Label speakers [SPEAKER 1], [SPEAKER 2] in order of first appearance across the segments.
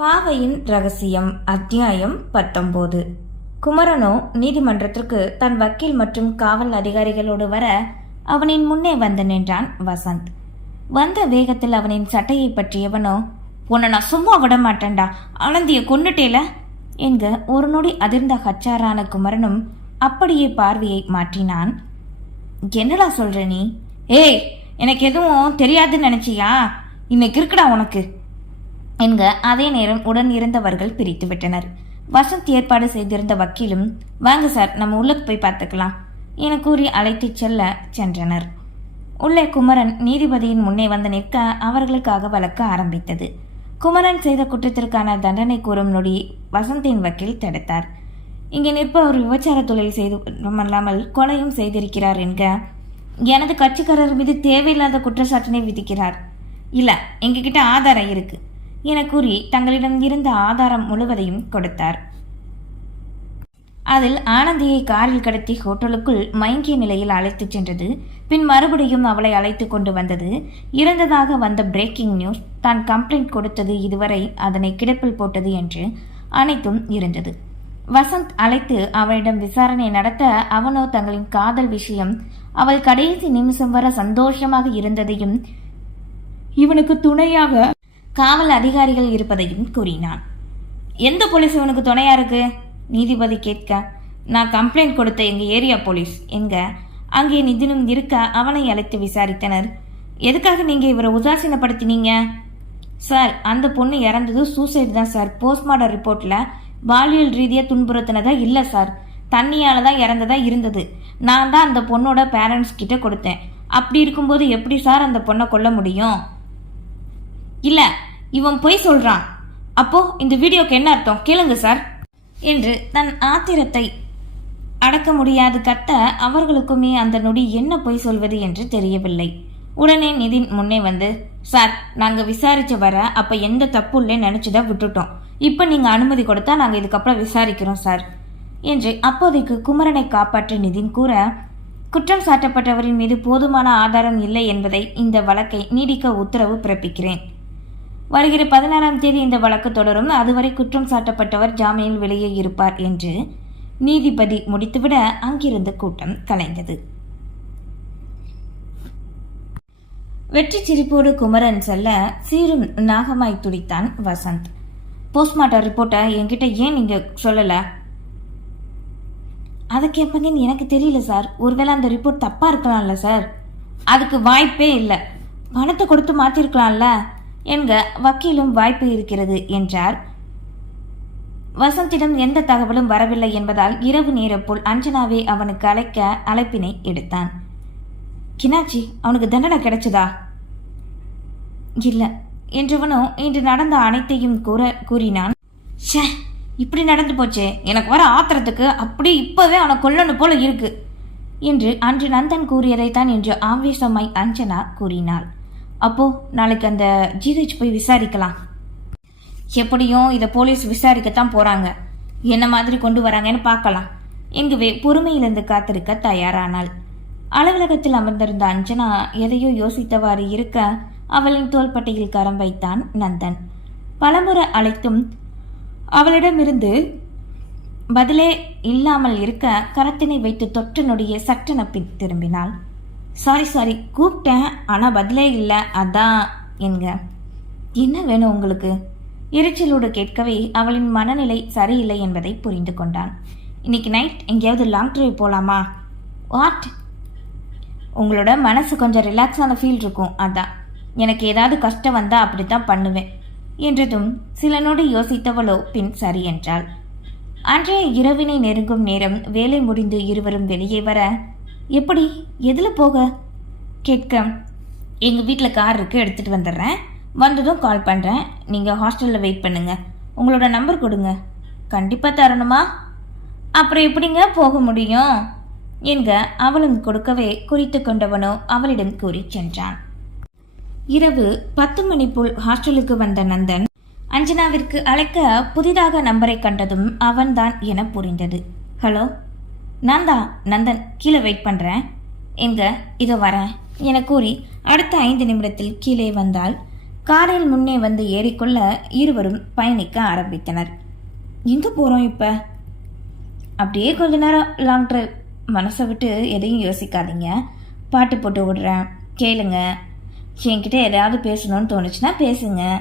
[SPEAKER 1] பாவையின் ரகசியம் அத்தியாயம் பத்தொம்போது. குமரனோ நீதிமன்றத்திற்கு தன் வக்கீல் மற்றும் காவல் அதிகாரிகளோடு வர அவனின் முன்னே வந்து நின்றான் வசந்த். வந்த வேகத்தில் அவனின் சட்டையை பற்றியவனோ உன்னை நான் சும்மா விட மாட்டேன்டா ஆனந்திய கொன்னுட்டேல? என்க ஒரு நொடி அதிர்ந்த ஹச்சாரான குமரனும் அப்படியே பார்வையை மாற்றினான். என்னடா சொல்ற நீ? ஏய் எனக்கு எதுவும் தெரியாதுன்னு நினைச்சியா? இன்னைக்கு இருக்குடா உனக்கு. என்க அதே நேரம் உடன் இருந்தவர்கள் பிரித்து விட்டனர். வசந்த் ஏற்பாடு செய்திருந்த வக்கீலும் வாங்க சார் நம்ம உள்ளுக்கு போய் பார்த்துக்கலாம் என கூறி அழைத்துச் செல்ல சென்றனர். உள்ளே குமரன் நீதிபதியின் முன்னே வந்து நிற்க அவர்களுக்காக வழக்கு ஆரம்பித்தது. குமரன் செய்த குற்றத்திற்கான தண்டனை கூறும் நொடி வசந்தின் வக்கீல் தடுத்தார். இங்கே நிற்பவர் விபச்சார தொழில் செய்து மட்டுமல்லாமல் கொலையும் செய்திருக்கிறார் என்க. எனது கட்சிக்காரர் மீது தேவையில்லாத குற்றச்சாட்டினை விதிக்கிறார். இல்லை எங்ககிட்ட ஆதாரம் இருக்குது என கூறி தங்களிடம் இருந்த ஆதாரம் முழுவதையும் கொடுத்தார். அதில் ஆனந்தியை காரில் கடத்தி ஹோட்டலுக்குள் மயங்கிய நிலையில் அழைத்துச் சென்றது. பின் மறுபடியும் அவளை அழைத்து கொண்டு வந்தது. இறந்ததாக வந்த பிரேக்கிங் நியூஸ் தான் கம்ப்ளைண்ட் கொடுத்தது இதுவரை அதனை கிடப்பில் போட்டது என்று அனைத்தும் இருந்தது. வசந்த் அழைத்து அவளிடம் விசாரணை நடத்த அவனோ தங்களின் காதல் விஷயம் அவள் கடைசி நிமிஷம் வர சந்தோஷமாக இருந்ததையும் இவனுக்கு துணையாக காவல் அதிகாரிகள் இருப்பதையும் கூறினான். எந்த போலீஸ் இவனுக்கு துணையா இருக்கு? நீதிபதி கேட்க நான் கம்ப்ளைண்ட் கொடுத்த எங்க ஏரியா போலீஸ். எங்க அங்கே நிதினும் இருக்க அவனை அழைத்து விசாரித்தனர். எதுக்காக நீங்க இவரை உதாசீனப்படுத்தினீங்க? சார் அந்த பொண்ணு இறந்தது சூசைட் தான் சார். போஸ்ட்மார்டம் ரிப்போர்ட்ல பாலியல் ரீதியாக துன்புறுத்தினதா இல்லை சார். தண்ணியால தான் இறந்ததா இருந்தது. நான் தான் அந்த பொண்ணோட பேரண்ட்ஸ் கிட்ட கொடுத்தேன். அப்படி இருக்கும்போது எப்படி சார் அந்த பொண்ணை கொல்ல முடியும்? இல்லை இவன் பொய் சொல்றான். அப்போ இந்த வீடியோக்கு என்ன அர்த்தம்? கேளுங்க சார் என்று தன் ஆத்திரத்தை அடக்க முடியாது கத்த அவர்களுக்குமே அந்த நொடி என்ன பொய் சொல்வது என்று தெரியவில்லை. உடனே நிதின் முன்னே வந்து சார் நாங்க விசாரிச்சு வர அப்ப எந்த தப்பு இல்லை நினைச்சுதான் விட்டுட்டோம். இப்ப நீங்க அனுமதி கொடுத்தா நாங்க இதுக்கப்புறம் விசாரிக்கிறோம் சார் என்று அப்போதைக்கு குமரனை காப்பாற்ற நிதின் கூற குற்றம் சாட்டப்பட்டவரின் மீது போதுமான ஆதாரம் இல்லை என்பதை இந்த வழக்கை நீடிக்க உத்தரவு பிறப்பிக்கிறேன். வருகிற பதினாறாம் தேதி இந்த வழக்கு தொடரும். அதுவரை குற்றம் சாட்டப்பட்டவர் ஜாமீனில் வெளியே இருப்பார் என்று நீதிபதி முடித்துவிட அங்கிருந்த கூட்டம் கலைந்தது. வெற்றி சிரிப்போடு குமரன் செல்ல சீரும் நாகமாய் துடித்தான் வசந்த். போஸ்ட்மார்ட்டம் ரிப்போர்ட்டை என்கிட்ட ஏன் நீங்க சொல்லல? அதை கேட்பங்கன்னு எனக்கு தெரியல சார். ஒருவேளை அந்த ரிப்போர்ட் தப்பா இருக்கலாம்ல சார். அதுக்கு வாய்ப்பே இல்லை. பணத்தை கொடுத்து மாத்திருக்கலாம்ல. என்க வக்கீலும் வாய்ப்பு இருக்கிறது என்றார். வசந்திடம் எந்த தகவலும் வரவில்லை என்பதால் இரவு நேரப்போல் அஞ்சனாவே அவனுக்கு அழைக்க அழைப்பினை எடுத்தான். கினாச்சி அவனுக்கு தண்டனை கிடைச்சதா? இல்லை என்றவனோ இன்று நடந்த அனைத்தையும் கூற கூறினான். ச்சே இப்படி நடந்து போச்சே எனக்கு வர ஆத்திரத்துக்கு அப்படி இப்பவே அவனை கொல்லணும் போல இருக்கு என்று அன்று நந்தன் கூறியதைத்தான் என்று ஆவேசமாய் அஞ்சனா கூறினாள். அப்போது நாளைக்கு அந்த ஜிஹெச் போய் விசாரிக்கலாம். எப்படியும் இதை போலீஸ் விசாரிக்கத்தான் போகிறாங்க என்ன மாதிரி கொண்டு வராங்கன்னு பார்க்கலாம். எங்குவே பொறுமையிலிருந்து காத்திருக்க தயாரானாள். அலுவலகத்தில் அமர்ந்திருந்த அஞ்சனா எதையோ யோசித்தவாறு இருக்க அவளின் தோள்பட்டையில் கரம் வைத்தான் நந்தன். பலமுறை அழைத்தும் அவளிடமிருந்து பதிலே இல்லாமல் இருக்க கரத்தினை வைத்து தொற்று நொடிய சட்டென பின் திரும்பினாள். சாரி சாரி கூப்பிட்டேன் ஆனால் பதிலே இல்லை. அதான் என்க. என்ன வேணும் உங்களுக்கு? எரிச்சலோடு கேட்கவே அவளின் மனநிலை சரியில்லை என்பதை புரிந்து கொண்டான். இன்னைக்கு நைட் எங்கேயாவது லாங் ட்ரைவ் போகலாமா வாட் உங்களோட மனசு கொஞ்சம் ரிலாக்ஸான ஃபீல் இருக்கும். அதான். எனக்கு ஏதாவது கஷ்டம் வந்தால் அப்படி தான் பண்ணுவேன் என்றதும் சில நொடி யோசித்தவளோ பின் சரி என்றாள். அன்றைய இரவினை நெருங்கும் நேரம் வேலை முடிந்து இருவரும் வெளியே வர எப்படி? எதில் போக? கேட்க எங்கள் வீட்டில் கார் இருக்கு எடுத்துகிட்டு வந்துடுறேன். வந்ததும் கால் பண்ணுறேன் நீங்கள் ஹாஸ்டலில் வெயிட் பண்ணுங்கள் உங்களோட நம்பர் கொடுங்க. கண்டிப்பாக தரணுமா? அப்புறம் எப்படிங்க போக முடியும்? என்க அவளும் கொடுக்கவே குறித்து கொண்டவனோ அவளிடம் கூறி சென்றான். இரவு பத்து மணி போல் ஹாஸ்டலுக்கு வந்த நந்தன் அஞ்சனாவிற்கு அழைக்க புதிதாக நம்பரை கண்டதும் அவன்தான் என புரிந்தது. ஹலோ நான் தான் நந்தன் கீழே வெயிட் பண்ணுறேன் எங்க? இதோ வரேன். என கூறி அடுத்த ஐந்து நிமிடத்தில் கீழே வந்தால் காரில் முன்னே வந்து ஏறிக்கொள்ள இருவரும் பயணிக்க ஆரம்பித்தனர். எங்கே போகிறோம் இப்போ? அப்படியே கொஞ்ச நேரம் லாங் ட்ரைவ் மனசை விட்டு எதையும் யோசிக்காதீங்க. பாட்டு போட்டு விடுறேன். கேளுங்க. என்கிட்ட ஏதாவது பேசணும்னு தோணுச்சுன்னா பேசுங்க.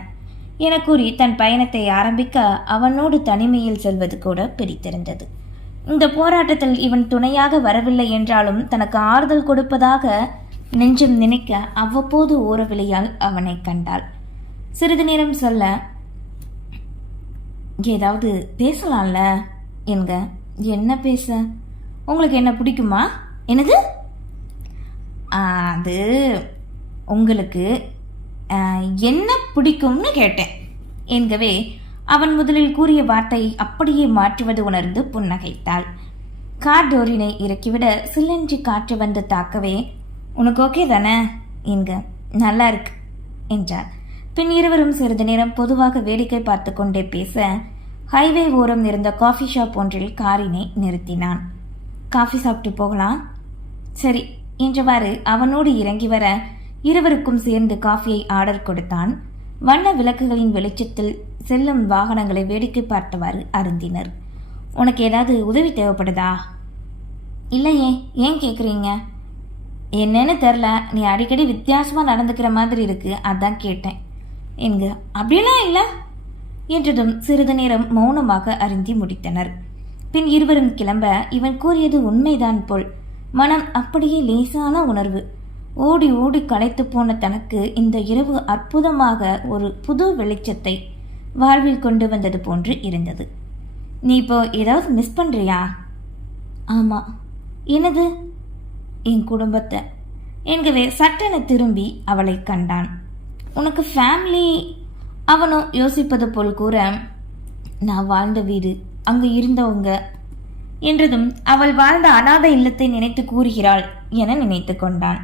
[SPEAKER 1] என கூறி தன் பயணத்தை ஆரம்பிக்க அவனோடு தனிமையில் செல்வது கூட பிடித்திருந்தது. இந்த போராட்டத்தில் இவன் துணையாக வரவில்லை என்றாலும் தனக்கு ஆறுதல் கொடுப்பதாக நெஞ்சம் நினைக்க அவ்வப்போது ஓரவிலையால் அவனை கண்டாள். சிறிது நேரம் சொல்ல ஏதாவது பேசலாம்ல? என்க என்ன பேச? உங்களுக்கு என்ன பிடிக்குமா? என்னது? அது உங்களுக்கு என்ன பிடிக்கும்னு கேட்டேன் என்கவே அவன் முதலில் கூறிய வார்த்தையை அப்படியே மாற்றுவது உணர்ந்து புன்னகைத்தாள். கார் டோரினை இறக்கிவிட சில்லென்று காற்று வந்து தாக்கவே உனக்கு ஓகே தானே? என்க நல்லா இருக்கு என்றார் பின் இருவரும் சிறிது நேரம் பொதுவாக வேடிக்கை பார்த்து கொண்டே பேச ஹைவே ஓரம் இருந்த காஃபி ஷாப் ஒன்றில் காரினை நிறுத்தினான். காஃபி சாப்பிட்டு போகலாம்? சரி என்றவாறு அவனோடு இறங்கி வர இருவருக்கும் சேர்ந்து காஃபியை ஆர்டர் கொடுத்தான். வண்ண விளக்குகளின் வெளிச்சத்தில் செல்லும் வாகனங்களை வேடிக்கை பார்த்தவாறு அருந்தினர். உனக்கு ஏதாவது உதவி தேவைப்படுதா? இல்லையே. ஏன் கேட்குறீங்க என்னன்னு தெரில. நீ அடிக்கடி வித்தியாசமாக நடந்துக்கிற மாதிரி இருக்கு. அதான் கேட்டேன். என்க அப்படிலாம் இல்லை? என்றதும் சிறிது நேரம் மௌனமாக அருந்தி முடித்தனர். பின் இருவரும் கிளம்ப இவன் கூறியது உண்மைதான் போல் மனம் அப்படியே லேசான உணர்வு. ஓடி ஓடி களைத்து போன தனக்கு இந்த இரவு அற்புதமாக ஒரு புது வெளிச்சத்தை வாழ்வில் கொண்டு வந்தது போன்று இருந்தது. நீ இப்போ ஏதாவது மிஸ் பண்ணுறியா ஆமாம் என்னது? என் குடும்பத்தை. என்கவே சட்டென திரும்பி அவளை கண்டான். உனக்கு ஃபேமிலி அவனும் யோசிப்பது போல் கூற நான் வாழ்ந்த வீடு அங்கு இருந்தவங்க என்றதும் அவள் வாழ்ந்த அனாத இல்லத்தை நினைத்து கூறுகிறாள் என நினைத்து கொண்டான்.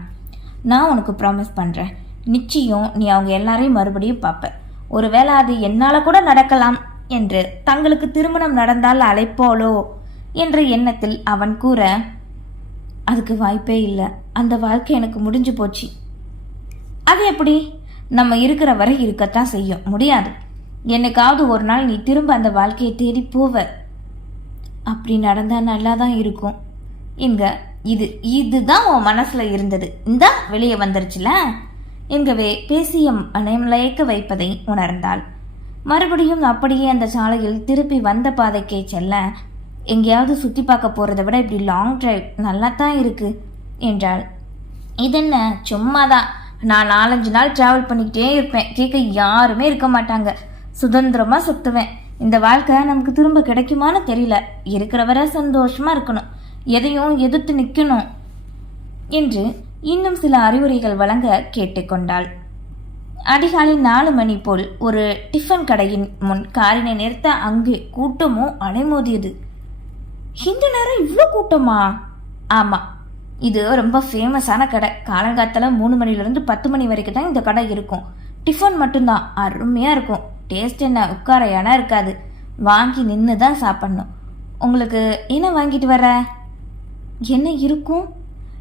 [SPEAKER 1] நான் உனக்கு ப்ராமிஸ் பண்ணுறேன் நிச்சயம் நீ அவங்க எல்லாரையும் மறுபடியும் பார்ப்ப ஒருவேளை அது என்னால் கூட நடக்கலாம் என்று தங்களுக்கு திருமணம் நடந்தால் அழைப்போலோ என்ற எண்ணத்தில் அவன் கூற அதுக்கு வாய்ப்பே இல்லை. அந்த வாழ்க்கை எனக்கு முடிஞ்சு போச்சு. அது எப்படி? நம்ம இருக்கிற வரை இருக்கத்தான் செய்யும். முடியாது. என்னைக்காவது ஒரு நாள் நீ திரும்ப அந்த வாழ்க்கையை தேடி போவ. அப்படி நடந்தால் நல்லா தான் இருக்கும். இங்கே இது இதுதான் உன் மனசுல இருந்தது. இந்தா வெளியே வந்துருச்சுல? என்கவே பேசிய மனமலையக்க வைப்பதை உணர்ந்தாள். மறுபடியும் அப்படியே அந்த சாலையில் திருப்பி வந்த பாதைக்கே செல்ல எங்கேயாவது சுற்றி பார்க்க போகிறத விட இப்படி லாங் டிரைவ் நல்லா தான் இருக்கு என்றாள். இதென்ன சும்மாதான். நான் நாலஞ்சு நாள் டிராவல் பண்ணிக்கிட்டே இருப்பேன். கேட்க யாருமே இருக்க மாட்டாங்க. சுதந்திரமா சுத்துவேன். இந்த வாழ்க்கை நமக்கு திரும்ப கிடைக்குமான்னு தெரியல. இருக்கிற வரை சந்தோஷமா இருக்கணும். எதையும் எதிர்த்து நிற்கணும் என்று இன்னும் சில அறிவுரைகள் வழங்க கேட்டுக்கொண்டாள். அதிகாலை நாலு மணி போல் ஒரு டிஃபன் கடையின் முன் காரினை நிறுத்த அங்கே கூட்டமும் அலைமோதியது. இந்த நேரம் இவ்வளோ கூட்டமா? ஆமாம் இது ரொம்ப ஃபேமஸான கடை. காலங்காத்தால மூணு மணிலேருந்து பத்து மணி வரைக்கும் தான் இந்த கடை இருக்கும். டிஃபன் மட்டும்தான். அருமையாக இருக்கும். டேஸ்ட் என்ன? உட்கார இடம் இருக்காது. வாங்கி நின்று தான் சாப்பிட்ணும். உங்களுக்கு என்ன வாங்கிட்டு வர? என்ன இருக்கும்?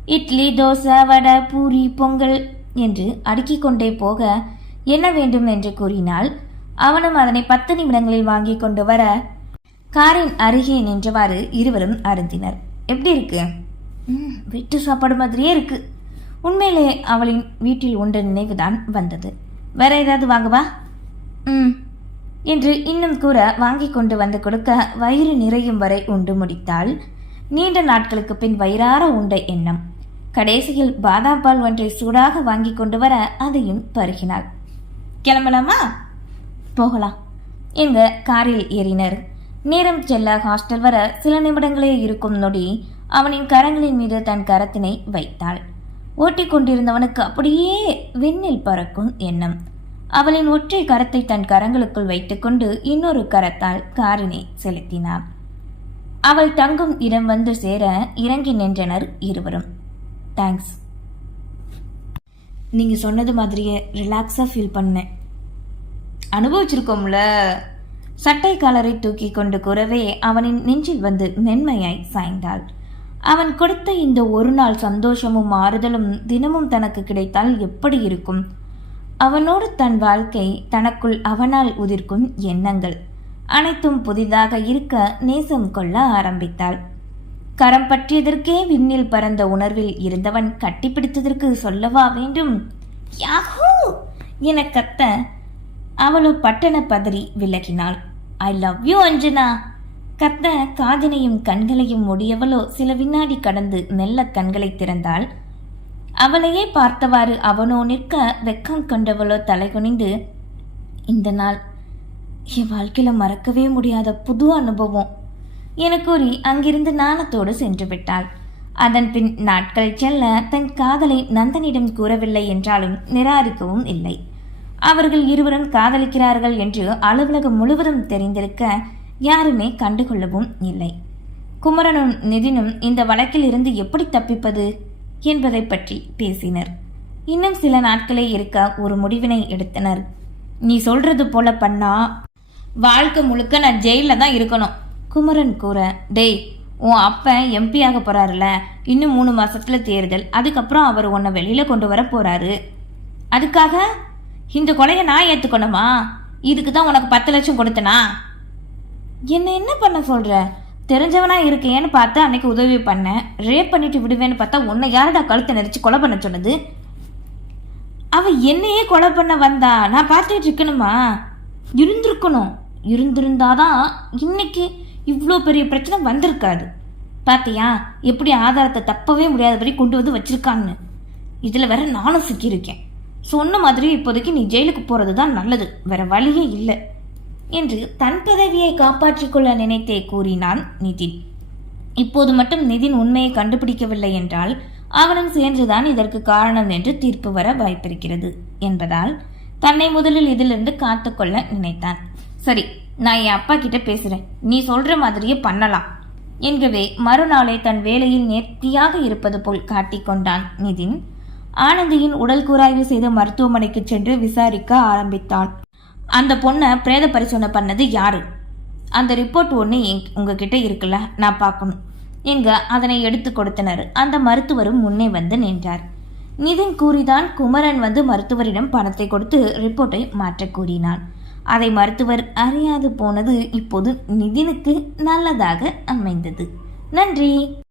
[SPEAKER 1] இட்லி தோசை வடை பூரி பொங்கல் என்று அடுக்கிக் கொண்டே போக என்ன வேண்டும் என்று கூறினால் அவனும் அதனை பத்து நிமிடங்களில் வாங்கி கொண்டு வர காரின் அருகே நின்றவாறு இருவரும் அருந்தினர். எப்படி இருக்கு? ம், வீட்டு சாப்பாடு மாதிரியே இருக்கு. உண்மையிலே அவளின் வீட்டில் உண்ட நினைவுதான் வந்தது. வேற ஏதாவது வாங்கவா? ம் என்று இன்னும் கூற வாங்கி கொண்டு வந்து கொடுக்க வயிறு நிறையும் வரை உண்டு முடித்தாள் நீண்ட நாட்களுக்கு பின் வயிறார உண்ட எண்ணம். கடைசியில் பாதாம் பால் ஒன்றை சூடாக வாங்கி கொண்டு வர அதையும் பருகினாள். கிளம்பலாமா? போகலாம். எங்க காரில் ஏறினர். நேரம் செல்ல ஹாஸ்டல் வர சில நிமிடங்களே இருக்கும் நொடி அவனின் கரங்களின் மீது தன் கரத்தினை வைத்தாள். ஓட்டிக் கொண்டிருந்தவனுக்கு அப்படியே விண்ணில் பறக்கும் எண்ணம். அவளின் ஒற்றை கரத்தை தன் கரங்களுக்குள் வைத்துக்கொண்டு இன்னொரு கரத்தால் காரினை செலுத்தினான். அவள் தங்கும் இடம் வந்து சேர இறங்கி நின்றனர் இருவரும். தேங்க்ஸ் நீங்கள் சொன்னது மாதிரியே ரிலாக்ஸாக ஃபீல் பண்ணேன். அனுபவிச்சிருக்கோம்ல. சட்டை காலரை தூக்கி கொண்டு கூறவே அவனின் நெஞ்சில் வந்து மென்மையாய் சாய்ந்தாள். அவன் கொடுத்த இந்த ஒரு நாள் சந்தோஷமும் ஆறுதலும் தினமும் தனக்கு கிடைத்தால் எப்படி இருக்கும்? அவனோடு தன் வாழ்க்கை தனக்குள் அவனால் உதிர்க்கும் எண்ணங்கள். அனைத்தும் புதிதாக இருக்க நேசம் கொள்ள ஆரம்பித்தாள். கரம் பற்றியதற்கே விண்ணில் பறந்த உணர்வில் இருந்தவன் கட்டிப்பிடித்ததற்கு சொல்லவா வேண்டும்? யாஹூ என கத்த அவளோ பட்டண பதறி விலகினாள். I love you Anjana! கத்த காதினையும் கண்களையும் முடியவளோ சில வினாடி கடந்து மெல்ல கண்களை திறந்தாள். அவளையே பார்த்தவாறு அவனோ நிற்க வெக்கம் கொண்டவளோ தலைகுனிந்து இந்த நாள் என் வாழ்க்கையில் மறக்கவே முடியாத புது அனுபவம். என கூறி அங்கிருந்து நாணத்தோடு சென்று விட்டாள். அதன் பின் நாட்கள் செல்ல தன் காதலை நந்தனிடம் கூறவில்லை என்றாலும் நிராகரிக்கவும் இல்லை. அவர்கள் இருவரும் காதலிக்கிறார்கள் என்று அலுவலகம் முழுவதும் தெரிந்திருக்க யாருமே கண்டுகொள்ளவும் இல்லை. குமரனும் நிதினும் இந்த வழக்கில் இருந்து எப்படி தப்பிப்பது என்பதை பற்றி பேசினர். இன்னும் சில நாட்களே இருக்க ஒரு முடிவினை எடுத்தனர். நீ சொல்றது போல பண்ணா. வாழ்க்கை முழுக்க நான் ஜெயிலில் தான் இருக்கணும். குமரன் கூற டேய் உன் அப்பன் எம்பி ஆக போறாருல. இன்னும் மூணு மாசத்துல தேர்தல். அதுக்கப்புறம் அவர் உன்னை வெளியில கொண்டு வர போறாரு. அதுக்காக? இந்த கொலையை நான் ஏத்துக்கணுமா? இதுக்கு தான் உனக்கு பத்து லட்சம் கொடுத்தனா? என்ன என்ன பண்ண சொல்ற? தெரிஞ்சவனா இருக்கேன்னு பார்த்து அன்னைக்கு உதவி பண்ணேன் ரேப் பண்ணிட்டு விடுவேன்னு பார்த்தா உன்னை யாரடா கழுத்தை நெரிச்சு கொலை பண்ண சொன்னது? அவ என்னையே கொலை பண்ண வந்தா? நான் பார்த்துட்டு இருக்கணுமா? இருந்திருக்கணும். இருந்திருந்தாதான் இன்னைக்கு இவ்வளோ பெரிய பிரச்சனை வந்திருக்காது. பார்த்தியா எப்படி ஆதாரத்தை தப்பவே முடியாதபடி கொண்டு வந்து வச்சிருக்கான்னு. இதில் வேற நானும் சிக்கியிருக்கேன். சொன்ன மாதிரி இப்போதைக்கு நீ ஜெயிலுக்கு போகிறது தான் நல்லது. வேற வழியே இல்லை. என்று தன் பதவியை காப்பாற்றிக் கொள்ள நினைத்தே கூறினான் நிதின். இப்போது மட்டும் நிதின் உண்மையை கண்டுபிடிக்கவில்லை என்றால் அவனும் சேர்ந்துதான் இதற்கு காரணம் என்று தீர்ப்பு வர வாய்ப்பிருக்கிறது என்பதால் தன்னை முதலில் இதிலிருந்து காத்துக்கொள்ள நினைத்தான். சரி நான் என் அப்பா கிட்ட பேசுறேன். நீ சொல்ற மாதிரியே பண்ணலாம். என்கவே மறுநாளே தன் வேலையில் நேர்த்தியாக இருப்பது போல் காட்டிக்கொண்டான் நிதின். ஆனந்தியின் உடல் கூராய்வு செய்து மருத்துவமனைக்கு சென்று விசாரிக்க ஆரம்பித்தான் அந்த பொண்ணை பிரேத பரிசோதனை பண்ணது யாரு? அந்த ரிப்போர்ட் ஒன்று எங் உங்ககிட்ட இருக்குல்ல நான் பார்க்கணும். எங்க அதனை எடுத்து கொடுத்தனர். அந்த மருத்துவரும் முன்னே வந்து நின்றார். நிதின் கூறிதான் குமரன் வந்து மருத்துவரிடம் பணத்தை கொடுத்து ரிப்போர்ட்டை மாற்றக் கூறினான். அதை மருத்துவர் அறியாது போனது இப்போது நிதினுக்கு நல்லதாக அமைந்தது. நன்றி.